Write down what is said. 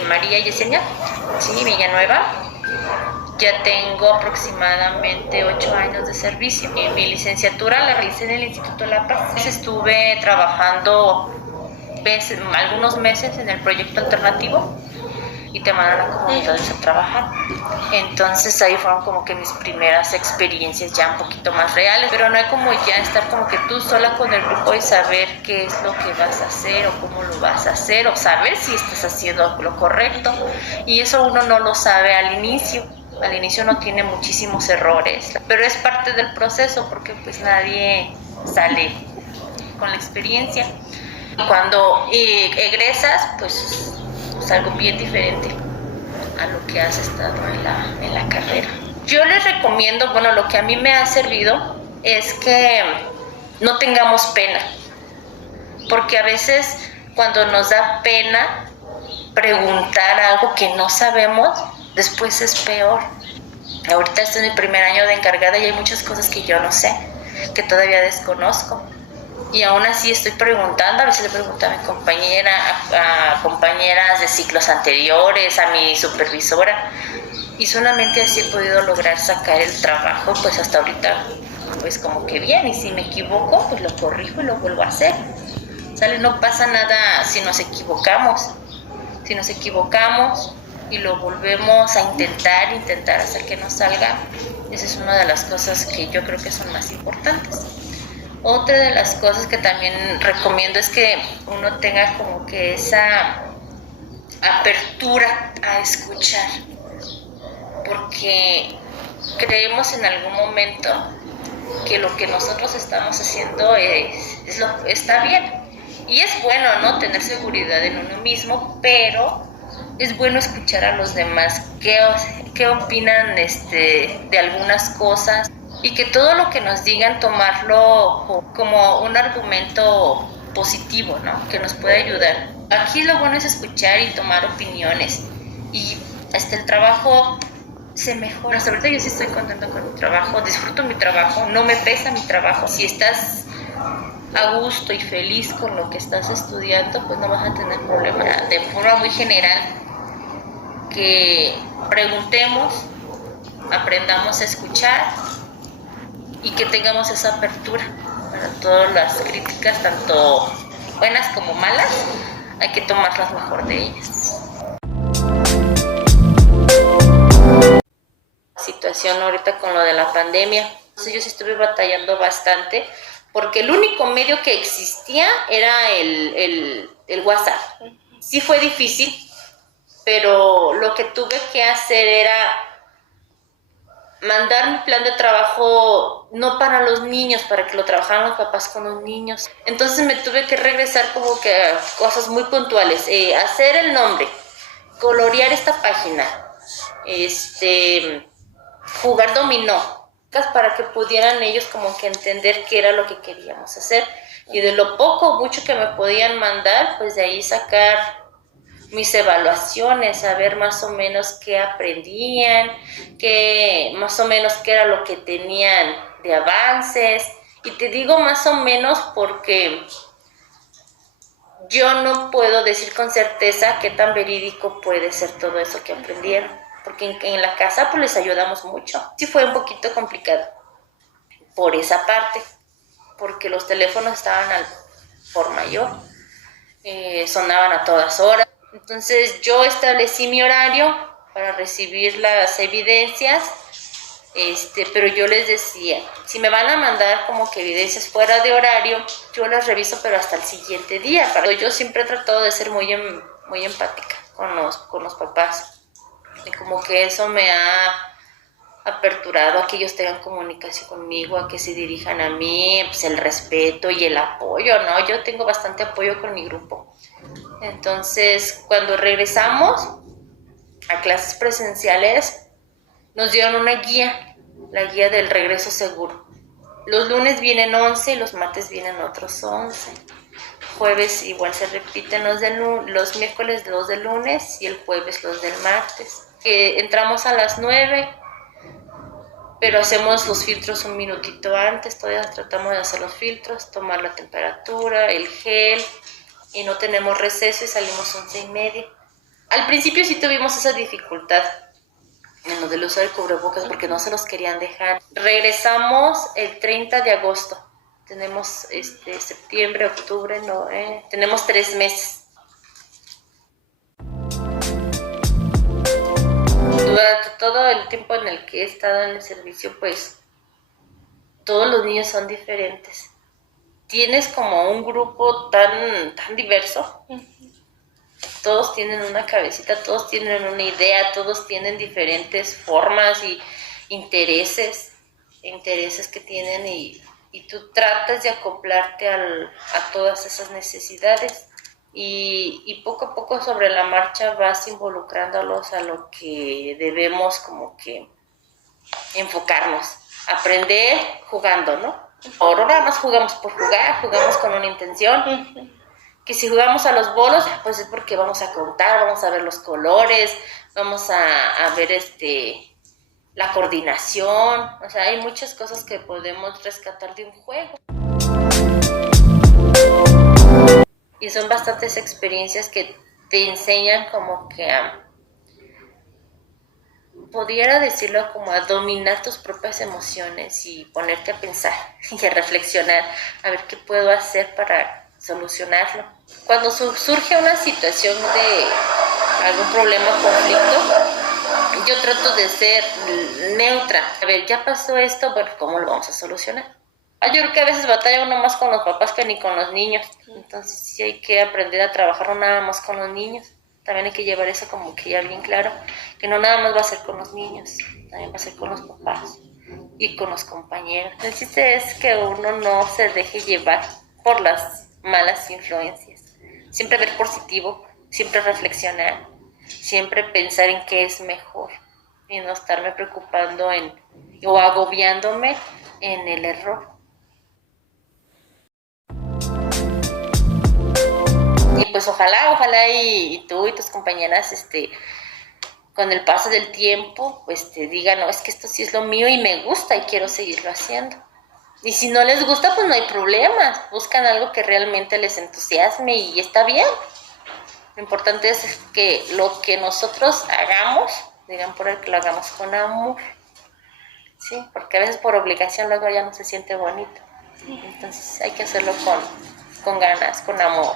María Yesenia, sí, Villanueva. Ya tengo aproximadamente 8 años de servicio. Mi licenciatura la realicé en el Instituto La Paz. Estuve trabajando algunos meses en el proyecto alternativo y te mandan a comunidades a trabajar. Entonces ahí fueron como que mis primeras experiencias ya un poquito más reales, pero no hay como ya estar como que tú sola con el grupo y saber qué es lo que vas a hacer o cómo lo vas a hacer o saber si estás haciendo lo correcto, y eso uno no lo sabe al inicio. Al inicio no tiene muchísimos errores, pero es parte del proceso porque pues nadie sale con la experiencia. Cuando egresas, pues es algo bien diferente a lo que has estado en la carrera. Yo les recomiendo, bueno, lo que a mí me ha servido es que no tengamos pena, porque a veces cuando nos da pena preguntar algo que no sabemos, después es peor. Ahorita este es mi primer año de encargada y hay muchas cosas que yo no sé, que todavía desconozco. Y aún así estoy preguntando, a veces le pregunto a mi compañera, a compañeras de ciclos anteriores, a mi supervisora, y solamente así he podido lograr sacar el trabajo, pues hasta ahorita, pues como que bien, y si me equivoco, pues lo corrijo y lo vuelvo a hacer. ¿Sale? No pasa nada si nos equivocamos. Si nos equivocamos y lo volvemos a intentar hasta que nos salga, esa es una de las cosas que yo creo que son más importantes. Otra de las cosas que también recomiendo es que uno tenga como que esa apertura a escuchar, porque creemos en algún momento que lo que nosotros estamos haciendo está bien. Y es bueno, ¿no?, tener seguridad en uno mismo, pero es bueno escuchar a los demás, qué opinan de algunas cosas, y que todo lo que nos digan tomarlo como un argumento positivo, ¿no?, que nos puede ayudar. Aquí lo bueno es escuchar y tomar opiniones, y el trabajo se mejora. Hasta ahorita yo sí estoy contenta con mi trabajo, disfruto mi trabajo, no me pesa mi trabajo. Si estás a gusto y feliz con lo que estás estudiando, pues no vas a tener problema. De forma muy general, que preguntemos, aprendamos a escuchar y que tengamos esa apertura para todas las críticas, tanto buenas como malas. Hay que tomar lo mejor de ellas. La situación ahorita con lo de la pandemia, entonces yo sí estuve batallando bastante, porque el único medio que existía era el WhatsApp. Sí fue difícil, pero lo que tuve que hacer era mandar mi plan de trabajo no para los niños, para que lo trabajaran los papás con los niños. Entonces me tuve que regresar como que a cosas muy puntuales, hacer el nombre, colorear esta página, jugar dominó, para que pudieran ellos como que entender qué era lo que queríamos hacer, y de lo poco o mucho que me podían mandar, pues de ahí sacar mis evaluaciones, saber más o menos qué aprendían, más o menos qué era lo que tenían de avances. Y te digo más o menos porque yo no puedo decir con certeza qué tan verídico puede ser todo eso que aprendieron, porque en la casa pues les ayudamos mucho. Sí fue un poquito complicado por esa parte, porque los teléfonos estaban al por mayor, sonaban a todas horas. Entonces yo establecí mi horario para recibir las evidencias, pero yo les decía, si me van a mandar como que evidencias fuera de horario, yo las reviso pero hasta el siguiente día. Yo siempre he tratado de ser muy empática con los papás, y como que eso me ha aperturado a que ellos tengan comunicación conmigo, a que se dirijan a mí, pues el respeto y el apoyo, ¿no? Yo tengo bastante apoyo con mi grupo. Entonces, cuando regresamos a clases presenciales, nos dieron una guía, la guía del regreso seguro. Los lunes vienen 11 y los martes vienen otros 11. Jueves igual se repiten los miércoles 2 del lunes y el jueves los del martes. Entramos a las 9, pero hacemos los filtros un minutito antes, todavía tratamos de hacer los filtros, tomar la temperatura, el gel, y no tenemos receso y salimos 11:30. Al principio sí tuvimos esa dificultad en lo del uso del cubrebocas porque no se los querían dejar. Regresamos el 30 de agosto. Tenemos septiembre, octubre, tenemos 3 meses. Durante todo el tiempo en el que he estado en el servicio, pues todos los niños son diferentes. Tienes como un grupo tan diverso. Todos tienen una cabecita, todos tienen una idea, todos tienen diferentes formas y intereses que tienen y tú tratas de acoplarte a todas esas necesidades y poco a poco sobre la marcha vas involucrándolos a lo que debemos como que enfocarnos, aprender jugando, ¿no? Ahora nada más jugamos por jugar, jugamos con una intención. Que si jugamos a los bolos, pues es porque vamos a contar, vamos a ver los colores, vamos a ver la coordinación, o sea, hay muchas cosas que podemos rescatar de un juego. Y son bastantes experiencias que te enseñan como que pudiera decirlo como a dominar tus propias emociones y ponerte a pensar y a reflexionar, a ver qué puedo hacer para solucionarlo. Cuando surge una situación de algún problema o conflicto, yo trato de ser neutra. A ver, ya pasó esto, bueno, ¿cómo lo vamos a solucionar? Yo creo que a veces batalla uno más con los papás que ni con los niños. Entonces sí hay que aprender a trabajar no nada más con los niños. También hay que llevar eso como que ya bien claro, que no nada más va a ser con los niños, también va a ser con los papás y con los compañeros. El chiste es que uno no se deje llevar por las malas influencias. Siempre ver positivo, siempre reflexionar, siempre pensar en qué es mejor y no estarme preocupando o agobiándome en el error. Y pues ojalá y tú y tus compañeras con el paso del tiempo pues te digan, no, es que esto sí es lo mío y me gusta y quiero seguirlo haciendo. Y si no les gusta, pues no hay problema, buscan algo que realmente les entusiasme y está bien. Lo importante es que lo que nosotros hagamos, digan por ahí que lo hagamos con amor, ¿sí? Porque a veces por obligación luego ya no se siente bonito. Entonces hay que hacerlo con ganas, con amor.